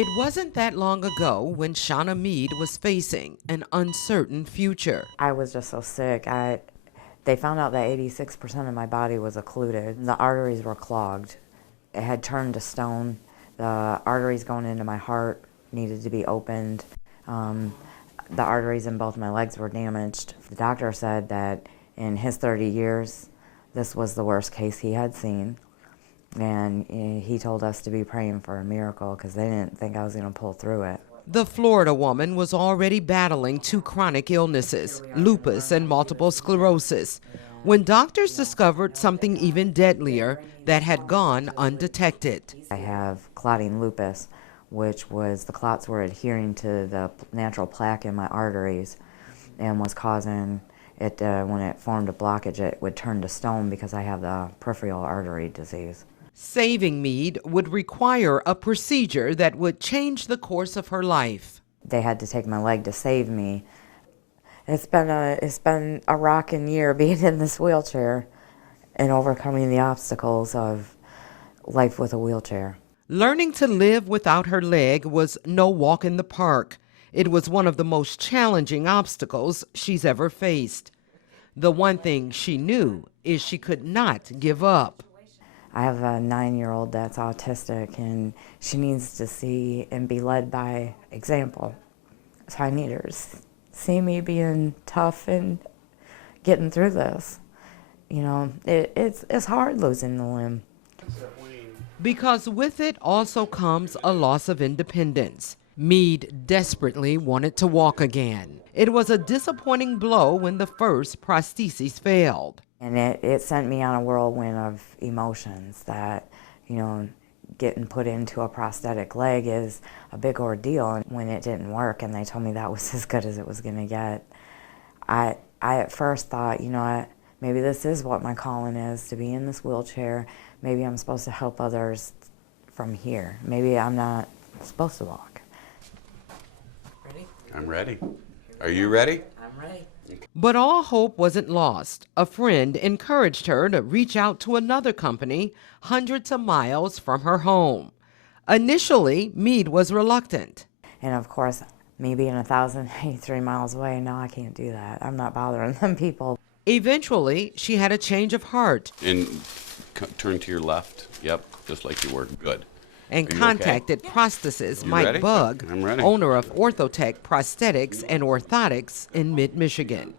It wasn't that long ago when Shauna Mead was facing an uncertain future. I was just so sick. They found out that 86% of my body was occluded. The arteries were clogged. It had turned to stone. The arteries going into my heart needed to be opened. The arteries in both my legs were damaged. The doctor said that in his 30 years, this was the worst case he had seen. And he told us to be praying for a miracle because they didn't think I was going to pull through it. The Florida woman was already battling two chronic illnesses, lupus and multiple sclerosis, when doctors discovered something even deadlier that had gone undetected. I have clotting lupus, which was the clots were adhering to the natural plaque in my arteries and was causing it, when it formed a blockage, it would turn to stone because I have the peripheral artery disease. Saving Mead would require a procedure that would change the course of her life. They had to take my leg to save me. It's been a rocking year being in this wheelchair and overcoming the obstacles of life with a wheelchair. Learning to live without her leg was no walk in the park. It was one of the most challenging obstacles she's ever faced. The one thing she knew is she could not give up. I have a 9-year-old that's autistic, and she needs to see and be led by example. So I need her to see me being tough and getting through this. You know, it's hard losing the limb. Because with it also comes a loss of independence. Mead desperately wanted to walk again. It was a disappointing blow when the first prosthesis failed. And it sent me on a whirlwind of emotions that, you know, getting put into a prosthetic leg is a big ordeal. And when it didn't work and they told me that was as good as it was going to get, I at first thought, you know, maybe this is what my calling is, to be in this wheelchair. Maybe I'm supposed to help others from here. Maybe I'm not supposed to walk. Ready? I'm ready. Are you ready? I'm ready. But all hope wasn't lost. A friend encouraged her to reach out to another company hundreds of miles from her home. Initially, Mead was reluctant. And of course, me being 1,083 miles away, no, I can't do that. I'm not bothering them people. Eventually, she had a change of heart And turn to your left. Yep, just like you were. Good. and Are you contacted prosthesist You Mike ready? Bugg, I'm ready. owner of Orthotech Prosthetics and Orthotics in mid-Michigan.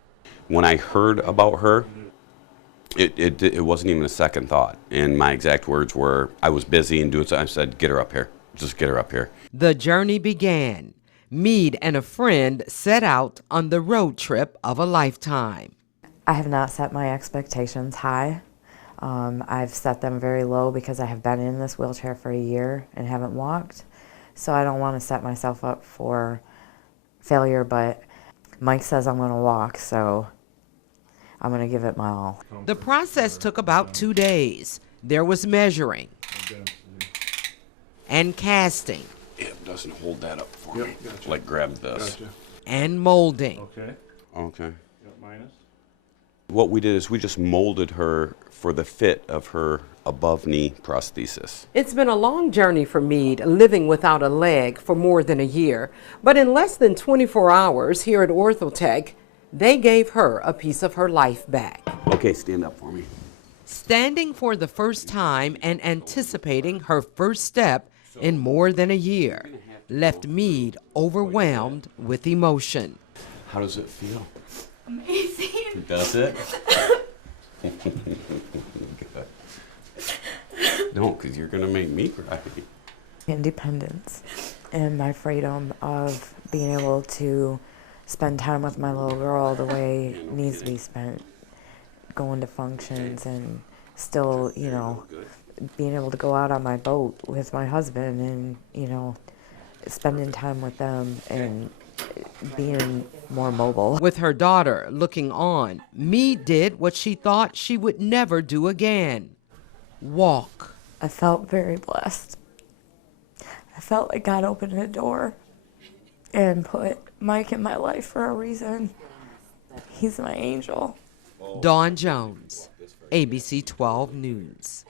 When I heard about her, it wasn't even a second thought. And my exact words were, I was busy and doing something. I said, get her up here. Just get her up here. The journey began. Mead and a friend set out on the road trip of a lifetime. I have not set my expectations high. I've set them very low because I have been in this wheelchair for a year and haven't walked. So I don't want to set myself up for failure, but Mike says I'm going to walk, so I'm going to give it my all. The process took about 2 days. There was measuring and casting It doesn't hold that up for Yep, me. gotcha. Like grab this. Gotcha. and molding. Okay. Okay. Yep, minus. What we did is we just molded her for the fit of her above knee prosthesis. It's been a long journey for Mead, living without a leg for more than a year. But in less than 24 hours here at Orthotech, they gave her a piece of her life back. Okay, stand up for me. Standing for the first time and anticipating her first step in more than a year left Mead overwhelmed with emotion. How does it feel? Amazing. Does it? No, because you're going to make me cry. Independence and my freedom of being able to spend time with my little girl the way it needs to be spent, going to functions and still, you know, being able to go out on my boat with my husband and, you know, spending time with them and being more mobile. With her daughter looking on, Mead did what she thought she would never do again: walk. I felt very blessed. I felt like God opened a door and put Mike in my life for a reason. He's my angel. Dawn Jones, ABC 12 News.